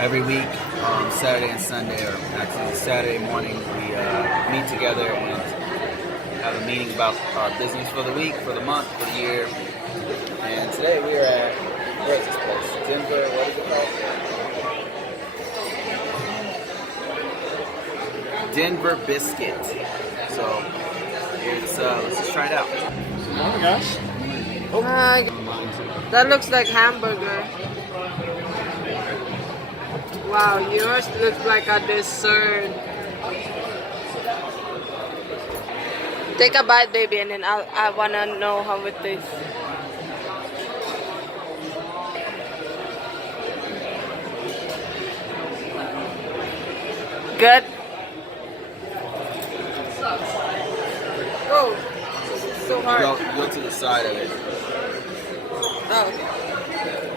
Every week, Saturday and Sunday, or actually Saturday morning, we meet together and have a meeting about our business for the week, for the month, for the year. And today we are at, where is this place? Denver, what is it called? Denver Biscuit. So let's just try it out. Oh my gosh. That looks like hamburger. Wow, yours looks like a dessert. Take a bite, baby, and then I wanna know how it tastes. Good. Oh, it's so hard. Go to the side of it. Oh, okay.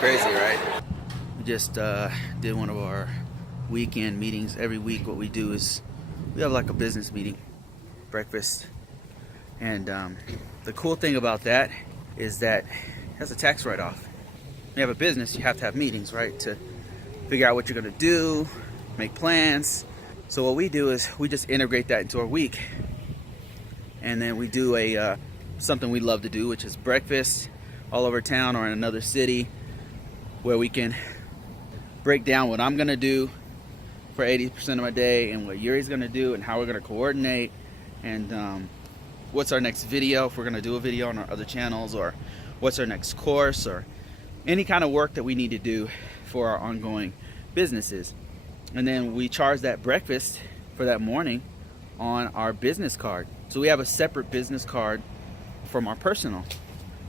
Crazy, right? We just did one of our weekend meetings. Every week what we do is we have like a business meeting, breakfast. And the cool thing about that is that it has a tax write-off. When you have a business, you have to have meetings, right? To figure out what you're gonna do, make plans. So what we do is we just integrate that into our week. And then we do something we love to do, which is breakfast all over town or in another city, where we can break down what I'm gonna do for 80% of my day and what Yuri's gonna do and how we're gonna coordinate, and what's our next video, if we're gonna do a video on our other channels, or what's our next course, or any kind of work that we need to do for our ongoing businesses. And then we charge that breakfast for that morning on our business card. So we have a separate business card from our personal.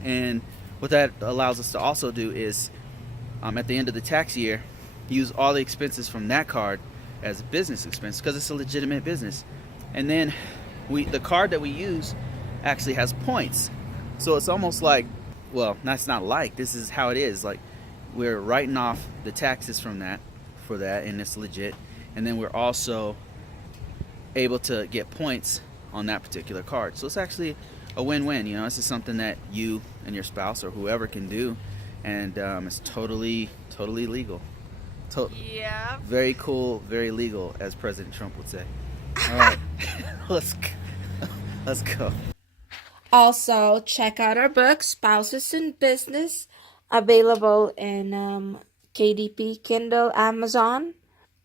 And what that allows us to also do is at the end of the tax year, use all the expenses from that card as a business expense, because it's a legitimate business. And then the card that we use actually has points. So it's almost like, well, that's not like, this is how it is. Like, we're writing off the taxes from that, for that, and it's legit. And then we're also able to get points on that particular card. So it's actually a win-win. You know, this is something that you and your spouse or whoever can do, and it's totally legal. Yeah. Very cool, very legal, as President Trump would say. All right, let's go. Also, check out our book, Spouses in Business, available in KDP, Kindle, Amazon,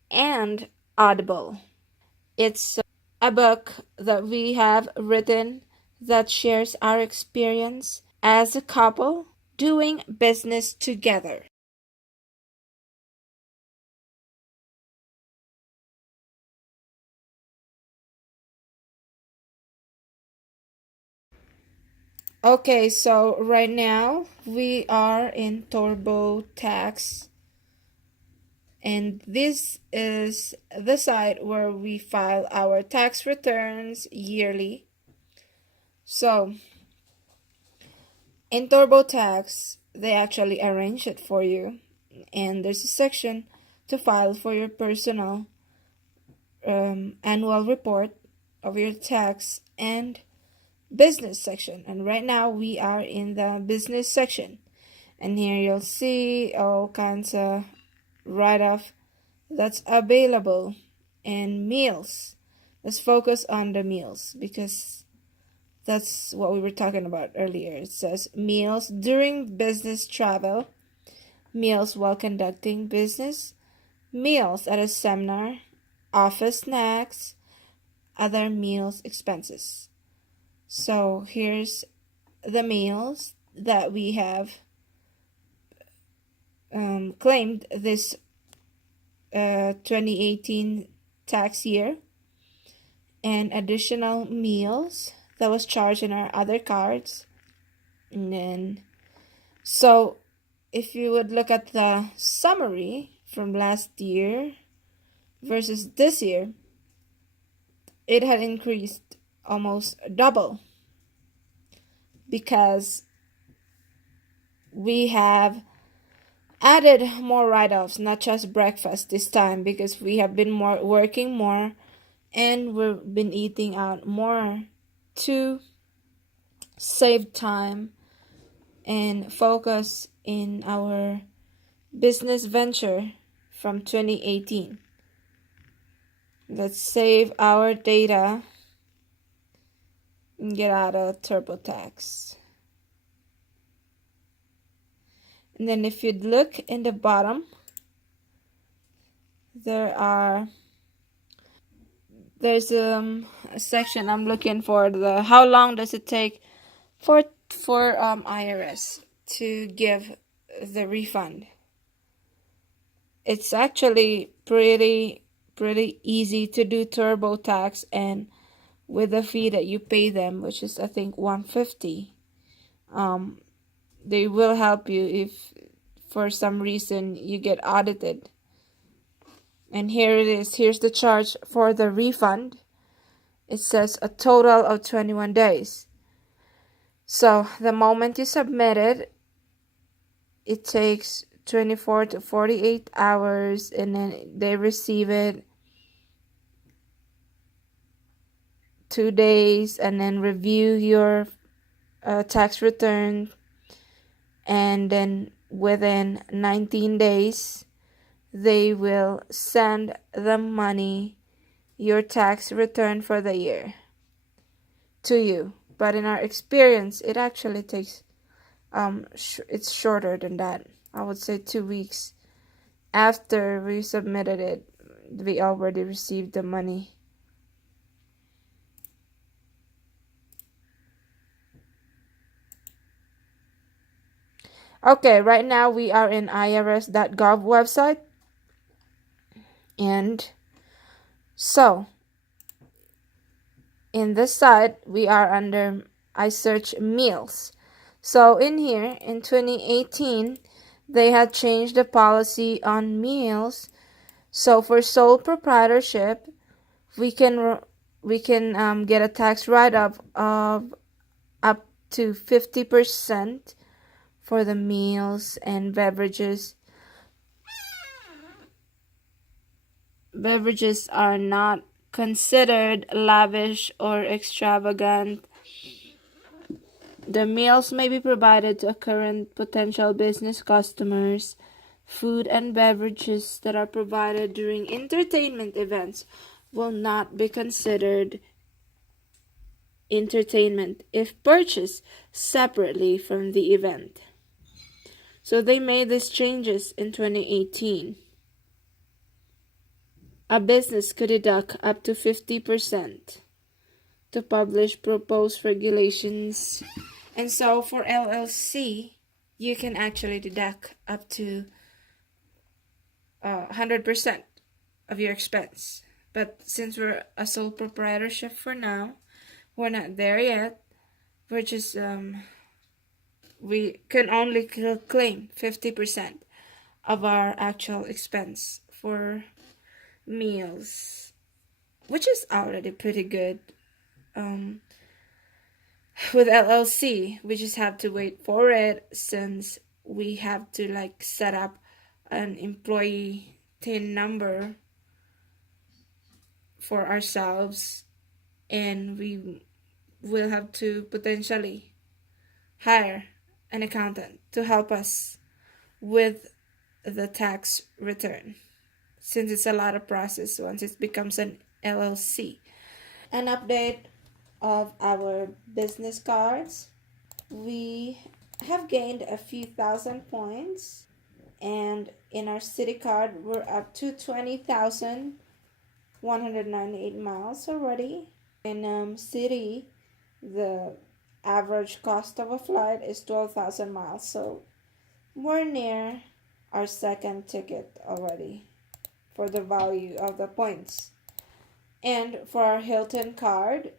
and Audible. It's a book that we have written that shares our experience as a couple doing business together. Okay, so right now we are in TurboTax, and this is the site where we file our tax returns yearly. So in TurboTax, they actually arrange it for you, and there's a section to file for your personal annual report of your tax and business section. And right now we are in the business section, and here you'll see all kinds of write-off that's available. And meals, let's focus on the meals because that's what we were talking about earlier. It says meals during business travel, meals while conducting business, meals at a seminar, office snacks, other meals expenses. So here's the meals that we have claimed this 2018 tax year, and additional meals that was charged in our other cards. And then, so if you would look at the summary from last year versus this year, it had increased almost double, because we have added more write-offs, not just breakfast this time, because we have been working more, and we've been eating out more too. save time and focus in our business venture from 2018. Let's save our data and get out of TurboTax. And then if you look in the bottom, there's a section I'm looking for, the how long does it take for IRS to give the refund. It's actually pretty easy to do TurboTax, and with the fee that you pay them, which is I think $150, they will help you if for some reason you get audited. And here it is. Here's the charge for the refund. It says a total of 21 days. So the moment you submit it, it takes 24 to 48 hours, and then they receive it 2 days, and then review your tax return, and then within 19 days they will send the money, your tax return for the year, to you. But in our experience, it actually takes it's shorter than that. I would say 2 weeks after we submitted it, we already received the money. Okay, right now we are in irs.gov website. And so in this side, we are under I search meals. So in here in 2018, they had changed the policy on meals. So for sole proprietorship, we can get a tax write-up of up to 50% for the meals and beverages. Beverages are not considered lavish or extravagant. The meals may be provided to current potential business customers. Food and beverages that are provided during entertainment events will not be considered entertainment if purchased separately from the event. So they made these changes in 2018. A business could deduct up to 50% to publish proposed regulations. And so for LLC, you can actually deduct up to 100% of your expense. But since we're a sole proprietorship for now, we're not there yet. We're just we can only claim 50% of our actual expense for meals, which is already pretty good. With LLC, we just have to wait for it, since we have to set up an employee TIN number for ourselves, and we will have to potentially hire an accountant to help us with the tax return, since it's a lot of process once it becomes an LLC. An update of our business cards. We have gained a few thousand points, and in our city card, we're up to 20,198 miles already. In city, the average cost of a flight is 12,000 miles, so we're near our second ticket already for the value of the points. And for our Hilton card,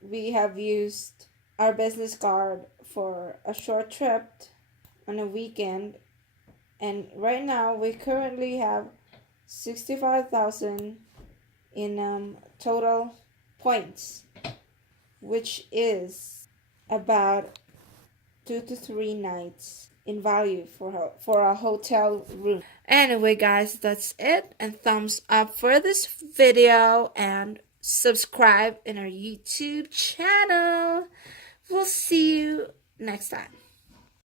we have used our business card for a short trip on a weekend, and right now we currently have 65,000 in total points, which is about 2 to 3 nights in value for a hotel room. Anyway, guys, that's it, and thumbs up for this video and subscribe in our YouTube channel. We'll will see you next time.